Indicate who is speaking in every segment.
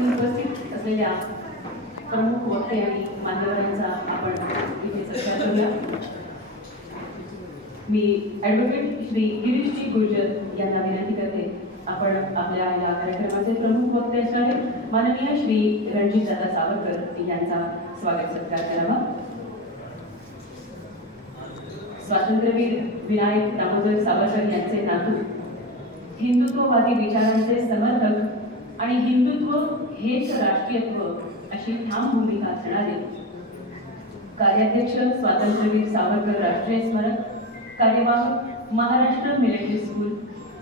Speaker 1: इथे उपस्थित असलेल्या प्रमुख वक्ते आणि मान्यवरांचा आपण इथे सत्कार करूया. मी ॲडव्होकेट श्री गिरीशजी गुर्जर यांना विनंती करते आपण आपल्या या कार्यक्रमाचे प्रमुख वक्ते असणारे माननीय श्री रणजित दादा सावरकर यांचा स्वागत सत्कार करावा. स्वातंत्र्यवीर विनायक दामोदर सावरकर यांचे नातू हिंदुत्ववादी विचारांचे समर्थक आणि हिंदुत्व हेच राष्ट्रीयत्व अशी ठाम भूमिका असणारे कार्याध्यक्ष स्वातंत्र्यवीर सावरकर राष्ट्रीय स्मारक कार्यवाह महाराष्ट्र मिलिटरी स्कूल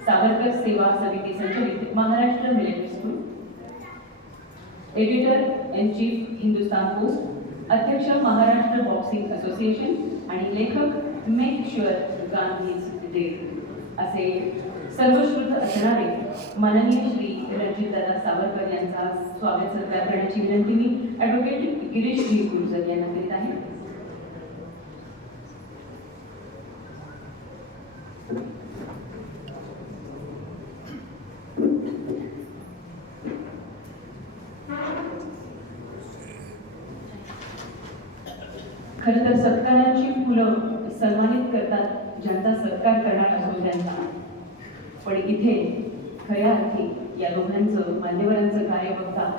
Speaker 1: सावरकर सेवा समिती संचलित Maharashtra military school. Editor in chief Hindustan post अध्यक्ष महाराष्ट्र बॉक्सिंग असोसिएशन आणि लेखक मेक शुअर गांधी असे सर्वश्रुत असणारे माननीय श्री रणजितदादा सावरकर यांचा स्वागत सत्कार करण्याची विनंती मी ॲडव्होकेट गिरीश जी गुर्जर यांना करीत आहे. खरं तर सत्कारांची फुलं सन्मानित करतात ज्यांचा सत्कार करणार असो त्यांचा पण इथे खऱ्या अर्थी या दोघांचं मान्यवरांचं कार्य बघता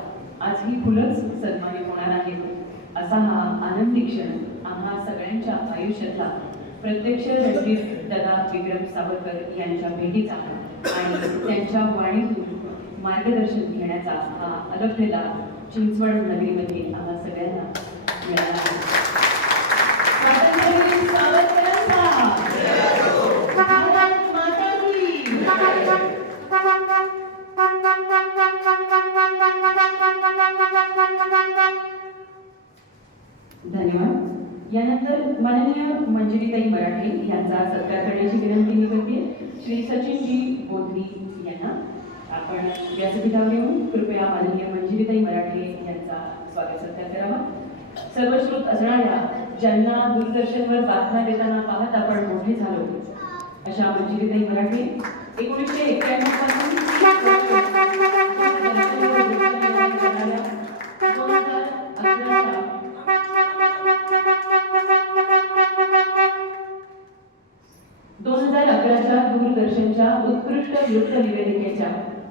Speaker 1: आज ही फुलंच सन्मानित होणार आहेत. असा हा आनंदी क्षण आम्हा सगळ्यांच्या आयुष्यातला प्रत्यक्ष रणजित दादा विक्रम सावरकर यांच्या भेटीचा आणि त्यांच्या वाणीतून मार्गदर्शन घेण्याचा हा अलभलेला चिंचवड नगरीमध्ये आम्हा सगळ्यांना धन्यवाद. यानंतर माननीय मंजिरीताई मराठे यांचा सत्कार करण्याची विनंती मी करते. श्री सचिनजी बोधरी यांना आपण व्यासपीठावर येऊन कृपया माननीय मंजिरीताई मराठे यांचा स्वागत सत्कार करावा. सर्वश्रुत असणाऱ्या ज्यांना दूरदर्शनवर बातम्या देताना पाहत आपण मोठे झालो अशा मंजिरीताई मराठे. एकोणीसशे एक्क्याण्णवपासून उत्कृष्ट नृत्य निवेदिकेच्या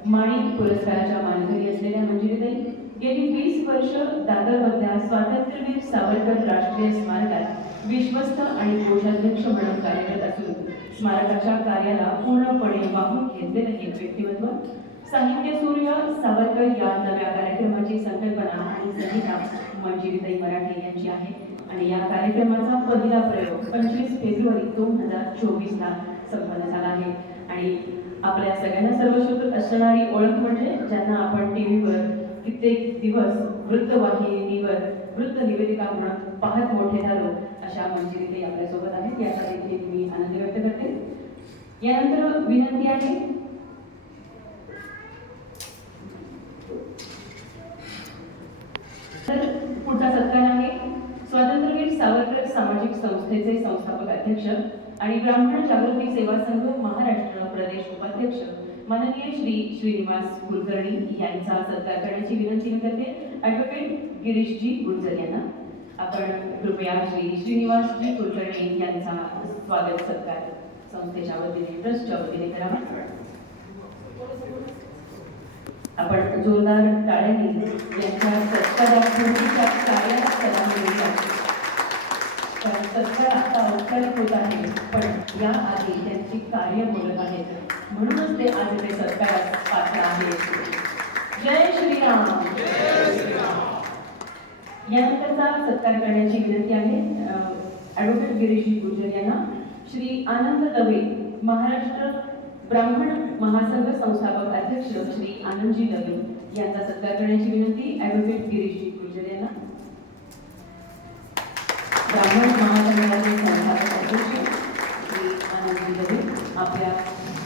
Speaker 1: माणिक पुरस्काराच्या मानकरी असलेल्या मंजिरीताई गेली वीस वर्ष दादरमधल्या स्वातंत्र्यवीर सावरकर राष्ट्रीय स्मारकात विश्वस्त आणि कोषाध्यक्ष म्हणून कार्यरत असून स्मारकाच्या कार्याला पूर्णपणे वाहून घेतलेलं हे व्यक्तिमत्व. साहित्य सूर्य सावरकर या नव्या कार्यक्रमाची संकल्पना आणि संहिता मंजिरीताई मराठे यांची आहे. आणि या कार्यक्रमाचा पहिला प्रयोग पंचवीस फेब्रुवारी दोन हजार चोवीसला संपन्न झाला आहे. आणि आपल्या सगळ्यांना सर्वशुद्ध असणारी ओळख म्हणजे ज्यांना आपण टी व्हीवर कित्येक दिवस वृत्तवाहिनीवर वृत्त निवेदिका म्हणून पाहत मोठे झालो अशा मंजिरीताई आपल्यासोबत आहेत. याचा देखील मी आनंद व्यक्त करते. यानंतर विनंती आहे. तर पुढचा सत्कार आहे. स्वातंत्र्यवीर सावरकर सामाजिक संस्थेचे संस्थापक अध्यक्ष आणि ब्राह्मण जागृती सेवा संघ महाराष्ट्र प्रदेश उपाध्यक्ष. माननीय श्री श्रीनिवास कुलकर्णी यांचा सत्कार करण्याची विनंती मी करते. ॲडव्होकेट गिरीशजी गुर्जर यांना. आपण कृपया श्री श्रीनिवासजी कुलकर्णी यांचा स्वागत सत्कार संस्थेच्या वतीने ट्रस्टच्या वतीने करावा. आपण जोरदार टाळ्यांनी यांच्या सत्कारापूर्वीच्या कार्याला सलाम आता होत आहे. पण या आधी त्यांची कार्य बोलत आहेत. म्हणूनच ते आज ते सत्कारात पात्र आहेत जय श्रीराम. यानंतरचा सत्कार करण्याची विनंती आहे ॲडव्होकेट गिरीशजी गुर्जर यांना. श्री आनंद दवे महाराष्ट्र ब्राह्मण महासंघ संस्थापक अध्यक्ष श्री आनंदजी दवे यांचा सत्कार करण्याची विनंती ॲडव्होकेट गिरीशजी गुर्जर यांना. ब्राह्मण महासंघाचे संस्थापक अध्यक्ष श्री दवे आपल्या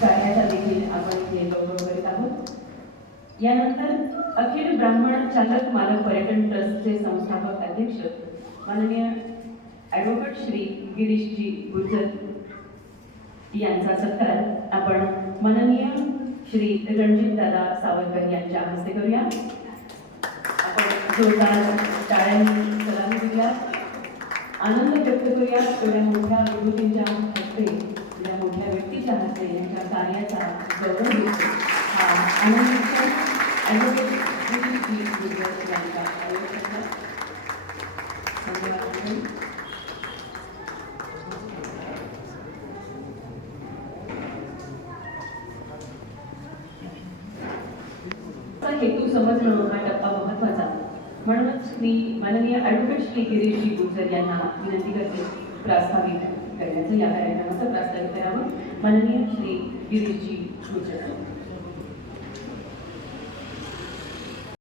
Speaker 1: कार्याचा देखील आपण इथे गौरव करीत आहोत. यानंतर अखिल ब्राह्मण चालक मालक पर्यटन ट्रस्टचे संस्थापक अध्यक्ष माननीय ॲडव्होकेट श्री गिरीशजी गुर्जर यांचा सत्कार आपण माननीय श्री रणजित दादा सावरकर यांच्या हस्ते करूया. जोरदार टाळ्यांनी सलामी दिल्या. आनंद व्यक्त करूया एवढ्या मोठ्या विभूतींच्या हस्ते एवढ्या मोठ्या व्यक्तीच्या हस्ते यांच्या कार्याचा गौरव घेतो हा आनंद क्षण ॲडव्होकेट गिरीश जी. गुजर यांच्या आयोजनाचा धन्यवाद मंडळी. चा हेतू समजणं हा टप्पा महत्त्वाचा म्हणूनच मी माननीय ॲडव्होकेट श्री गिरीशजी गुजर यांना विनंती करते प्रास्ताविक करण्याचं या कार्यक्रमाचं प्रास्ताविक करावं. माननीय श्री गिरीशजी गुजर